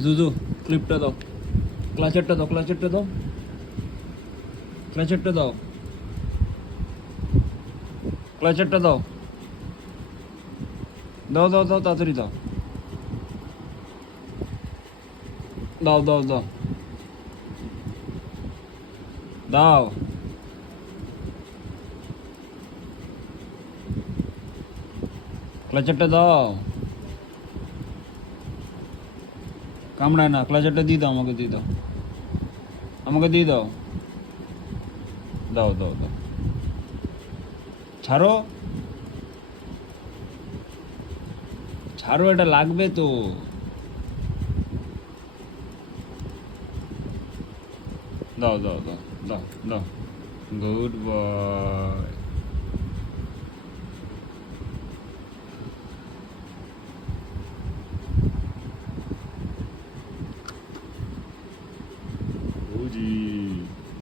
জুজু ক্লিপটা দাও, ক্লাচারটা দাও, ক্লাচারটা দাও, ক্লাচারটা দাও, ক্লাচারটা দাও, দাও দাও দাও, তাড়াতাড়ি দাও, দাও দাও দাও, দাও, ক্লাচারটা দাও। কামড়ায় না, ক্লাচারটা দিয়ে দাও, আমাকে দিয়ে দাও, আমাকে দিয়ে দাও, দাও দাও দাও, ছাড়ো, ছাড়ো, এটা লাগবে তো। দাও দাও দাও দাও দাও, গুড বয়। বুঝি।